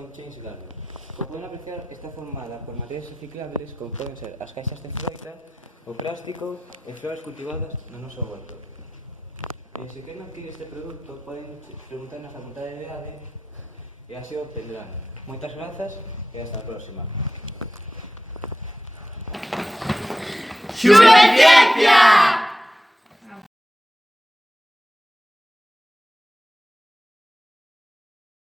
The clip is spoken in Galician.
con chains largos. Como poden apreciar, está formada por materiais reciclables como poden ser as caixas de froita, o plástico e flores cultivadas no noso huerto. E se queren adquirir este produto, poden preguntar na Facultade de ADE e así o obtendrán. Moitas grazas e hasta a próxima. ¡Xuveciencia!